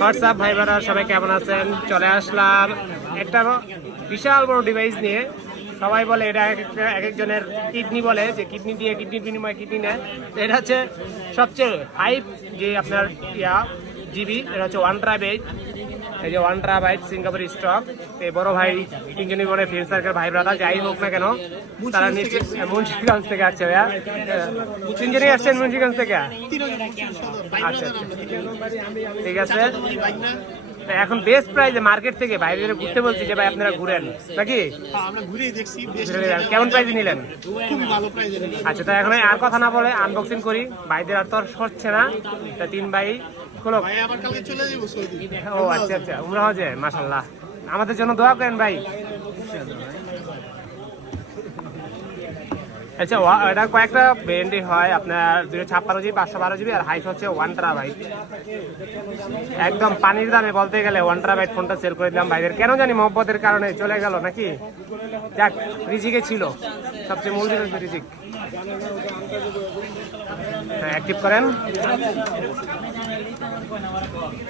WhatsApp ভাই বোনেরা? সবাই কেমন আছেন? চলে আসলাম একটা বিশাল বড় ডিভাইস নিয়ে। সবাই বলে এটা এক একজনের কিডনি বলে যে কিডনি দিয়ে কিডনির বিনিময়ে কিডনি নেয়। তো এটা হচ্ছে সবচেয়ে হাই যে আপনার ইয়া জিবি এটা হচ্ছে ওয়ান ড্রাইভ এইট এই যে ওয়ান ট্রাবাইট সিঙ্গাপুর স্টক এই বড় ভাই তিনজনই বলে ফ্রেন্ড সার্কেল ভাই ব্রাদার যাই হোক না কেন তারা মুন্সিগঞ্জ থেকে। আসছে ভাইয়া। তিনজনই আসছেন মুন্সিগঞ্জ থেকে? আচ্ছা আচ্ছা। ঠিক আছে। এখন বেস্ট প্রাইসে মার্কেট থেকে বাইরে ঘুরতে বলছি যে ভাই আপনারা ঘুরেন নাকি? হ্যাঁ, আমরা ঘুরেই দেখছি কেমন প্রাইসে নিলেন? খুবই ভালো প্রাইজে আচ্ছা তা এখন আর কথা না বলে আনবক্সিং করি। ভাইদের আর তো আর হচ্ছে না। তা তিন ভাই খোলো ও আচ্ছা আচ্ছা উমরা হজে মাশাল্লাহ আমাদের জন্য দোয়া করেন ভাই। আচ্ছা এটা কয়েকটা ব্র্যান্ডই হয় আপনার দুশো ছাপ্পান্ন জিবি পাঁচশো বারো জিবি আর হাইট হচ্ছে ওয়ান বাইট একদম পানির দামে বলতে গেলে ওয়ান বাইট ফোনটা সেল করে দিলাম ভাইদের। কেন জানি মহব্বতের কারণে চলে গেল নাকি? যাক রিজিকে ছিল। সবচেয়ে মূল জিনিস রিজিক। হ্যাঁ অ্যাক্টিভ করেন।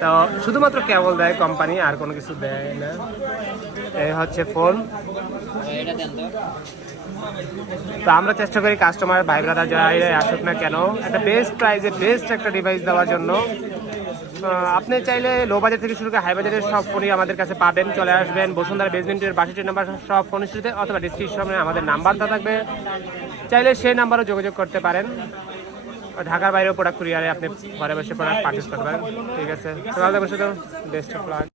তো শুধুমাত্র কেবল দেয় কোম্পানি, আর কোনো কিছু দেয় না। এই হচ্ছে ফোন তো আমরা চেষ্টা করি কাস্টমার ভাই ব্রাদার যারাই আসুক না কেন, একটা বেস্ট প্রাইসে বেস্ট একটা ডিভাইস দেওয়ার জন্য। আপনি চাইলে লো বাজার থেকে শুরু করে হাই বাজারের সব ফোনই আমাদের কাছে পাবেন, চলে আসবেন। বসুন্ধরা বেসমেন্টের বাষট্টি নাম্বার সব ফোন অথবা ডিসক্রিপশনে আমাদের নাম্বারটা থাকবে। চাইলে সেই নাম্বারও যোগাযোগ করতে পারেন। ঢাকার বাইরেও প্রোডাক্ট কুরিয়ারে আপনি ঘরে বসে প্রোডাক্ট পারচেস করতে পারেন। ঠিক আছে। থেকে বসে তো বেস্ট অফ লাক